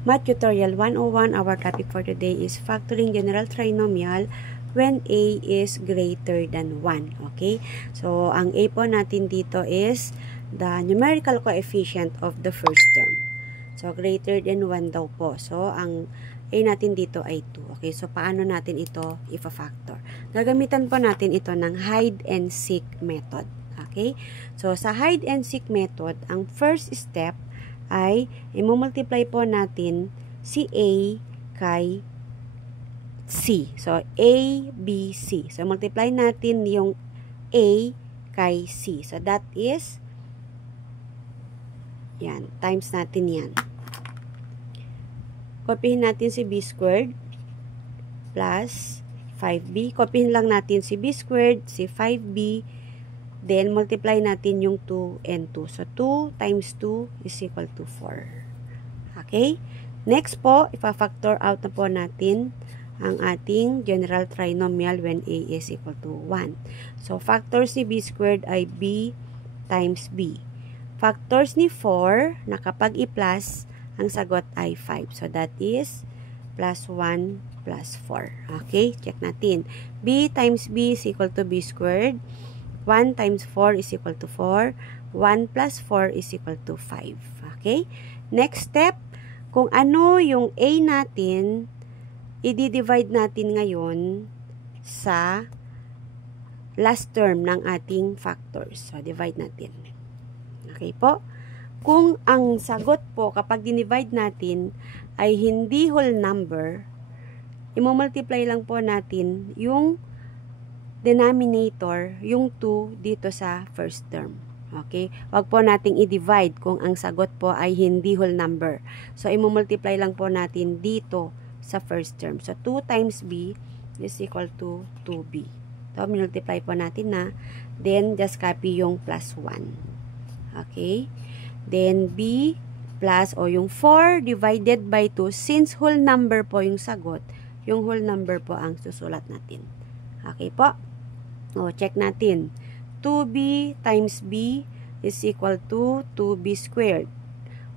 Math Tutorial 101, our topic for today is factoring general trinomial when a is greater than 1. Okay? So, ang a po natin dito is the numerical coefficient of the first term. So, greater than 1 daw po. So, ang a natin dito ay 2. Okay? So, paano natin ito ipa-factor? Gagamitan po natin ito ng hide and seek method. Okay? So, sa hide and seek method, ang first step ay i-multiply po natin si A kay C. So, A, B, C. So, multiply natin yung A kay C. So, that is, yan, times natin yan. Kopyahin natin si B squared plus 5B. Kopyahin lang natin si B squared, si 5B, then, multiply natin yung 2 and 2. So, 2 times 2 is equal to 4. Okay? Next po, ipa-factor out na po natin ang ating general trinomial when a is equal to 1. So, factors ni b squared ay b times b. Factors ni 4, na kapag i-plus, ang sagot ay 5. So, that is plus 1 plus 4. Okay? Check natin. b times b is equal to b squared. 1 times 4 is equal to 4. 1 plus 4 is equal to 5. Okay? Next step, kung ano yung a natin, i-divide natin ngayon sa last term ng ating factors. So, divide natin. Okay po? Kung ang sagot po, kapag dinivide natin, ay hindi whole number, i-multiply lang po natin yung denominator, yung 2 dito sa first term. Okay? Wag po nating i-divide kung ang sagot po ay hindi whole number. So, i-multiply lang po natin dito sa first term. So, 2 times b is equal to 2b. So, multiply po natin na. Then, just copy yung plus 1. Okay? Then, b plus, o yung 4 divided by 2, since whole number po yung sagot, yung whole number po ang susulat natin. Okay po? O, check natin. 2b times b is equal to 2b squared.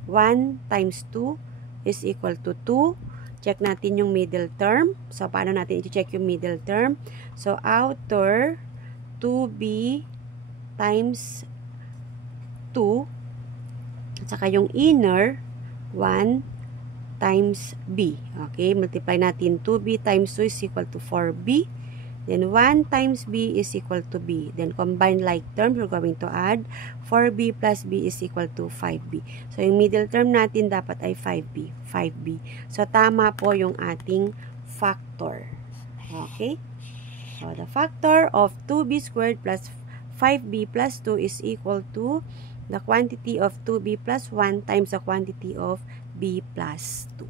1 times 2 is equal to 2. Check natin yung middle term. So, paano natin i-check yung middle term? So, outer 2b times 2 at saka yung inner 1 times b. Okay, multiply natin 2b times 2 is equal to 4b. Then, 1 times b is equal to b. Then, combine like terms, we're going to add 4b plus b is equal to 5b. So, yung middle term natin dapat ay 5b. 5b. So, tama po yung ating factor. Okay? So, the factor of 2b squared plus 5b plus 2 is equal to the quantity of 2b plus 1 times the quantity of b plus 2.